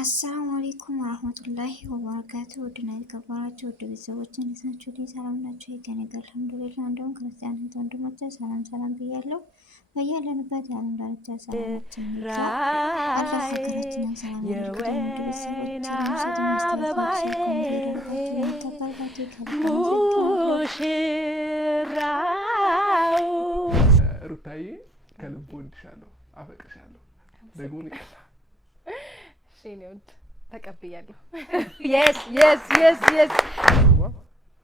አሰላሙ አለይኩም ወራህመቱላሂ ወበረካቱ ውድና የተከበራችሁ ውድ ቤተሰቦች እንዴት ናችሁ? ሰላም ናችሁ? ከኔ ጋር አልሐምዱሊላህ። እንደውም ክርስቲያን ወንድሞቼ ሰላም ብያለሁ። በያለንበት የዓለም ዳርቻ ሰላማችን ይብዛ። አላህ ሀገራችንን ሰላም ያድርግልን። ውድ ቤተሰቦች ሩታዬ ከልብ ወድሻለሁ፣ አፈቅርሻለሁ። ደግሞ ይቀርታ ሼኔውድ ተቀብያለሁ። yes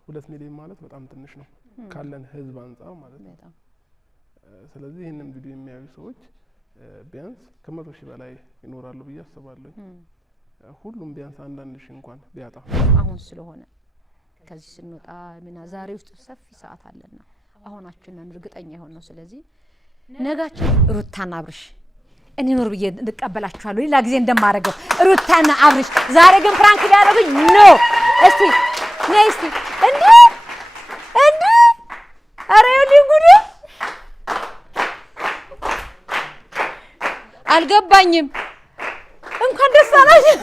2 ሚሊዮን ማለት በጣም ትንሽ ነው ካለን ህዝብ አንፃር ማለት ነው። ስለዚህ ይሄንን ቪዲዮ የሚያዩ ሰዎች ቢያንስ ከ100 ሺህ በላይ ይኖራሉ ብዬ አስባለሁ። ሁሉም ቢያንስ አንዳንድ ሺህ እንኳን ቢያጣ አሁን ስለሆነ ከዚህ ስንወጣ ምና ዛሬ ውስጥ ሰፊ ሰዓት አለና አሁናችንን እርግጠኛ ይሆን ነው። ስለዚህ ነጋችን ሩታና አብርሽ እኔ ኖር ብዬ እንቀበላችኋለሁ ሌላ ጊዜ እንደማረገው ሩታና አብርሽ። ዛሬ ግን ፍራንክ ሊያደርጉኝ ነው። እስቲ እንዴ አረ ይጉዱ አልገባኝም። እንኳን ደስ አላችሁ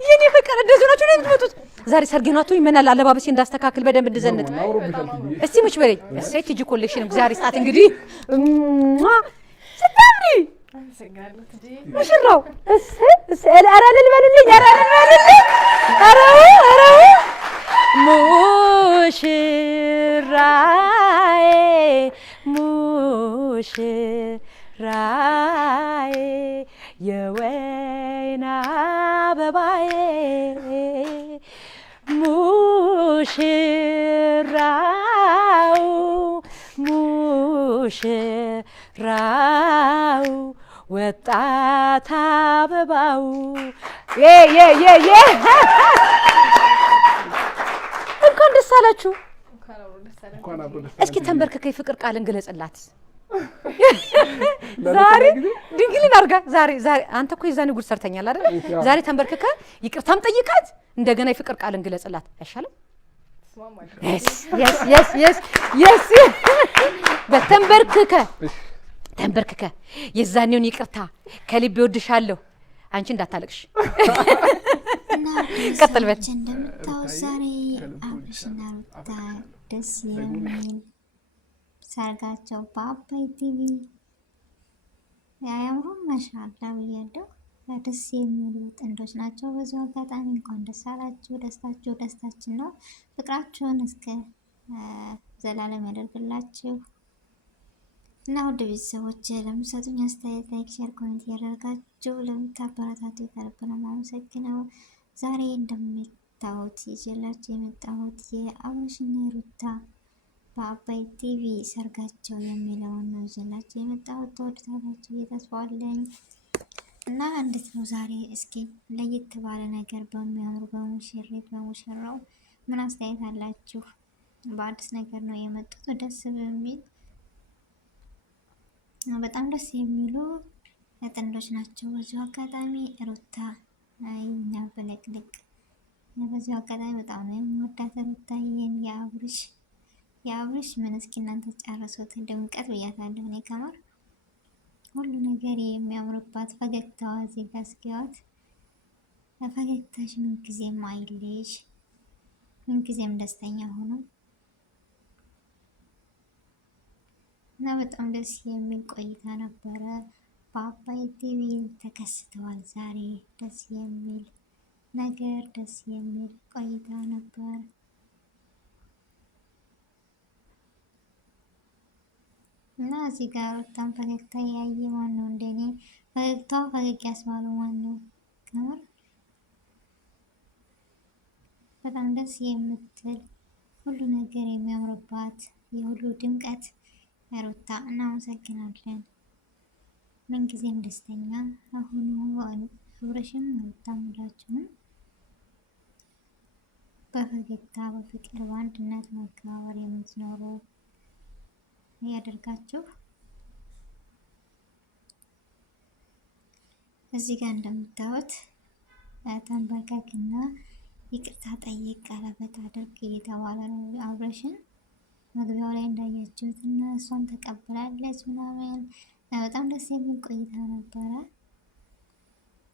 የኔ ፍቅር። እንደዚህ ናችሁ ነው የምትመጡት። ዛሬ ሰርጌናቱ ይመናል። አለባበሴ እንዳስተካክል በደንብ እንድዘንጥ እስቲ ምች በለኝ። እሰይ ቲጂ ኮሌክሽን ዛሬ ሰዓት እንግዲህ ስታምሪ ሙሽራው እሰይ ኧረ ልበልልኝ ሙሽራዬ የወይን አበባዬ ሙሽራው ወጣት አበባው እንኳን ደስ አላችሁ። እስኪ ተንበርከከኝ ፍቅር ቃል እንግለጽላት። ዛሬ ድንግልን አርጋ ዛሬ አንተ እኮ የዛኔ ጉድ ሰርተኛል አይደል? ዛሬ ተንበርከከ ይቅርታም ጠይቃት እንደገና የፍቅር ቃል እንግለጽላት አይሻልም? yes በተንበርከከ የዛኔውን ይቅርታ ከልቤ ወድሻለሁ አንቺ እንዳታለቅሽ። ቀጥል በል። እንደምታው ዛሬ አብርሽና ሩታ ደስ የሚል ሰርጋቸው በአባይ ቲቪ ያያምሩ ማሻአላ ብያለሁ። ደስ የሚሉ ጥንዶች ናቸው። በዚሁ አጋጣሚ እንኳን ደስ አላችሁ። ደስታችሁ ደስታችን ነው። ፍቅራችሁን እስከ ዘላለም ያደርግላችሁ እና ውድ ቤተሰቦች ለምትሰጡኝ አስተያየት ላይክ፣ ሼር፣ ኮሜንት ያደርጋችሁ ለምታበረታቱ ከልብ ነው የማመሰግነው። ዛሬ እንደምታዩት ይዤላችሁ የመጣሁት የአብርሽና የሩታ በአባይ ቲቪ ሰርጋቸው የሚለውን ነው ይዤላችሁ የመጣሁት። ተወዱታላችሁ ብዬ ተስፋ አለኝ እና እንዴት ነው ዛሬ እስኪ ለየት ባለ ነገር በሚያምሩ በሙሽራው ምን አስተያየት አላችሁ? በአዲስ ነገር ነው የመጡት። ደስ በሚል በጣም ደስ የሚሉ ጥንዶች ናቸው። በዚሁ አጋጣሚ ሩታ ይናበለቅልቅ በዚሁ አጋጣሚ በጣም ነው የምወዳት ሩታዬን። የአብርሽ ምን እስኪ እናንተ ጨርሱት ድምቀት ብያታለሁ እኔ ከማር ሁሉ ነገር የሚያምርባት ፈገግታዋ ዜጋ እስኪዋት ፈገግታሽ ምን ጊዜም አይለይሽ፣ ምን ጊዜም ደስተኛ ሆኖ እና በጣም ደስ የሚል ቆይታ ነበረ። በአባይ ቲቪ ተከስተዋል ዛሬ። ደስ የሚል ነገር ደስ የሚል ቆይታ ነበር። እና እዚህ ጋር ሩታን ፈገግታ ያየ ማን ነው? እንደኔ ፈገግታው ፈገግ ያስባለው ማን ነው? ከምር በጣም ደስ የምትል ሁሉ ነገር የሚያምርባት የሁሉ ድምቀት ሩታ እናመሰግናለን። ምን ጊዜም ደስተኛ አሁኑ አብርሽም ሩታም ሁላችሁም በፈገግታ በፍቅር በአንድነት መከባበር የምትኖሩ ያደርጋችሁ። እዚህ ጋር እንደምታዩት ተንበርከክና ይቅርታ ጠይቅ ቀለበት አድርግ እየተባለ ነው። አብርሽን መግቢያው ላይ እንዳያችሁት እና እሷን ተቀብላለች ምናምን በጣም ደስ የሚል ቆይታ ነበረ።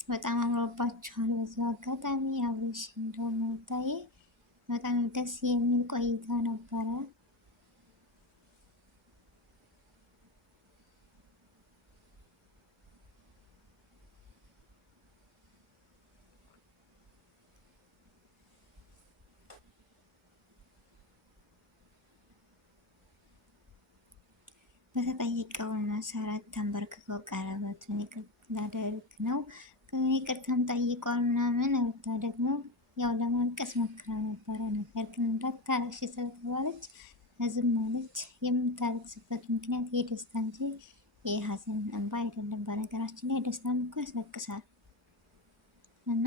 በጣም አምሮባችኋል። በዚሁ አጋጣሚ አብርሽ እንደውም ሩታዬ በጣም ደስ የሚል ቆይታ ነበረ። በተጠየቀው መሰረት ተንበርክኮ ቀለበቱን ላደርግ ነው ይቅርታም ጠይቋል ምናምን። ሩታ ደግሞ ያው ለማልቀስ ሞክራ ነበረ። ነገር ግን እንዳታለቅሽ ስለተባለች ዝም አለች። የምታለቅስበት ምክንያት የደስታ እንጂ የሀዘን እንባ አይደለም። በነገራችን ላይ ደስታም እኮ ያስለቅሳል እና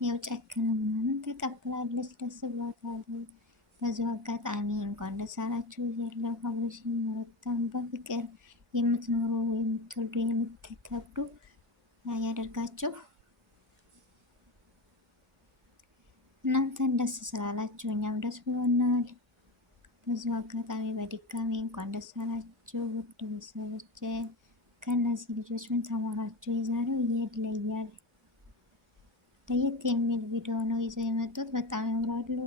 ያው ጨክና ምናምን ተቀብላለች። ደስ ብሏታል። በዚሁ አጋጣሚ እንኳን ደስ አላችሁ እያለሁ አብርሽም ሩታም በፍቅር የምትኖሩ የምትወልዱ የምትከብዱ ያደርጋችሁ። እናንተን ደስ ስላላችሁ እኛም ደስ ብሎናል። በዚሁ አጋጣሚ በድጋሚ እንኳን ደስ አላችሁ ውድ ቤተሰቦች። ከእነዚህ ልጆች ምን ተማራችሁ? የዛሬው ይለያል። ለየት የሚል ቪዲዮ ነው ይዘው የመጡት። በጣም ያምራሉ።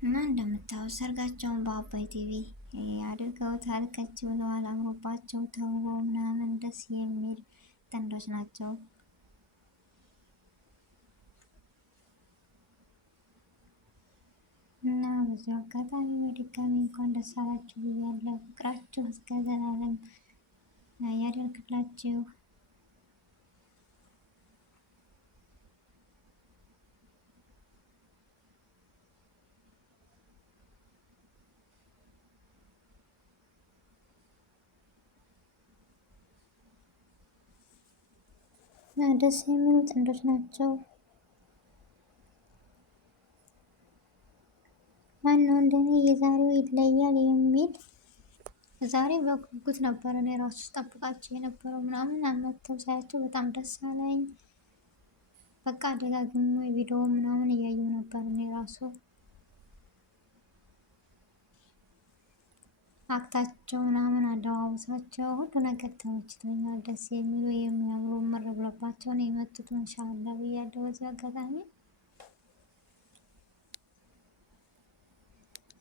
እና እንደምታዩት ሰርጋቸውን በአባይ ቲቪ አድርገውታል። ከች ብለዋል፣ አምሮባቸው ተውበው ምናምን ደስ የሚል ጥንዶች ናቸው። እና በዚሁ አጋጣሚ በድጋሚ እንኳን ደስ አላችሁ ብያለሁ። ፍቅራችሁ እስከ ዘላለም ያደርግላችሁ። ደስ የሚሉ ጥንዶች ናቸው። ማነው እንደኔ የዛሬው ይለያል የሚል ዛሬ በጉጉት ነበረ እኔ ራሱ ጠብቃቸው የነበረው ምናምን አመተው ሳያቸው በጣም ደስ አለኝ። በቃ ደጋግሞ ቪዲዮ ምናምን እያዩ ነበር እኔ ራሱ አክታቸው ምናምን አለባበሳቸው ሁሉ ነገር ተመችቶኛል። ደስ የሚሉ የሚያምሩ ምር ብሎባቸው ነው የመጡት። ኢንሻአላ ብያለሁ በዚህ አጋጣሚ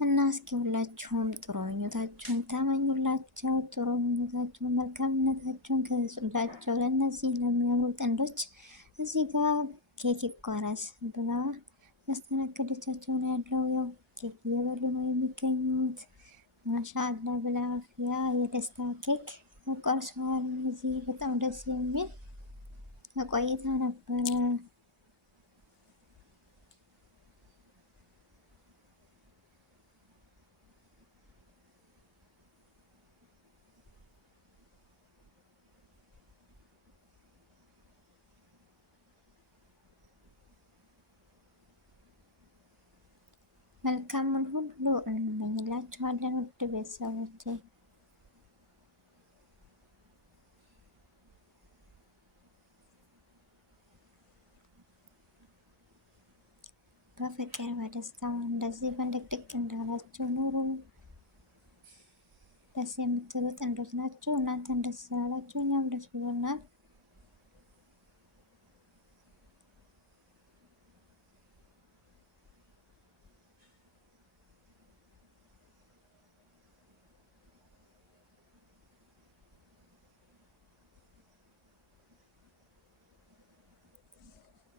እና እስኪ ሁላችሁም ጥሩ ምኞታችሁን ተመኙላቸው፣ ጥሩ ምኞታችሁን መልካምነታችሁን ገለጹላቸው። ለእነዚህ ለሚያምሩ ጥንዶች እዚህ ጋር ኬክ ይቆረስ ብላ ያስተናገደቻቸው ነው ያለው። ያው ኬክ እየበሉ ነው የሚገኙት። ማሻአላ ብላ አፍያ የደስታ ኬክ ቆርሰዋል። እዚህ በጣም ደስ የሚል ቆይታ ነበረ። መልካሙን ሁሉ እንመኝላችኋለን ውድ ቤተሰቦቼ። በፍቅር በደስታ እንደዚህ ፈንድቅድቅ እንዳላችሁ ኑሩ። ደስ የምትሉ ጥንዶች ናቸው። እናንተን ደስ ስላላችሁ እኛም ደስ ብሎናል።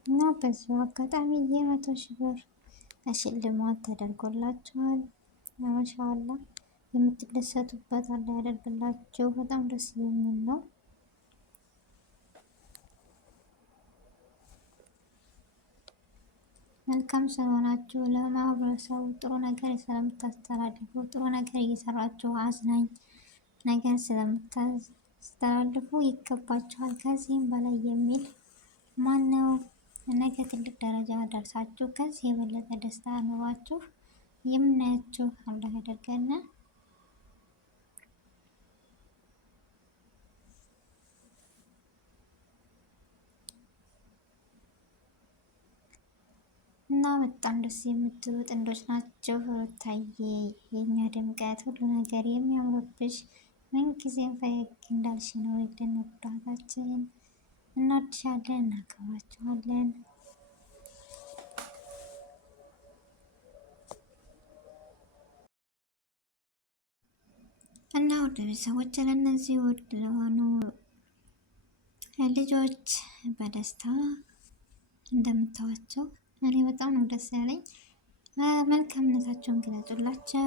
እና በዚሁ አጋጣሚ የ100,000 ብር ሽልማት ተደርጎላችኋል። ማሻአላ የምትደሰቱበት አላህ ያደርግላችሁ። በጣም ደስ የሚል ነው። መልካም ስለሆናችሁ ለማህበረሰቡ ጥሩ ነገር ስለምታስተላልፉ ጥሩ ነገር እየሰራችሁ አዝናኝ ነገር ስለምታስተላልፉ ይገባችኋል። ከዚህም በላይ የሚል ማነው? ነገ ትልቅ ደረጃ ደርሳችሁ ከዚህ የበለጠ ደስታ ኑሯችሁ የምናያችሁ አላህ ያደርገን። እና በጣም ደስ የምትሉ ጥንዶች ናቸው። ሩታዬ የኛ ድምቀት፣ ሁሉ ነገር የሚያምርብሽ፣ ምንጊዜም ፈገግ እንዳልሽ ነው። ወደን ወዳታችን እናድሻለን፣ እናከብራችኋለን። እና ውድ ቤተሰቦች ለእነዚህ ውድ ለሆኑ ልጆች በደስታ እንደምታዋቸው እኔ በጣም ነው ደስ ያለኝ። መልካምነታቸውን ግለጹላቸው።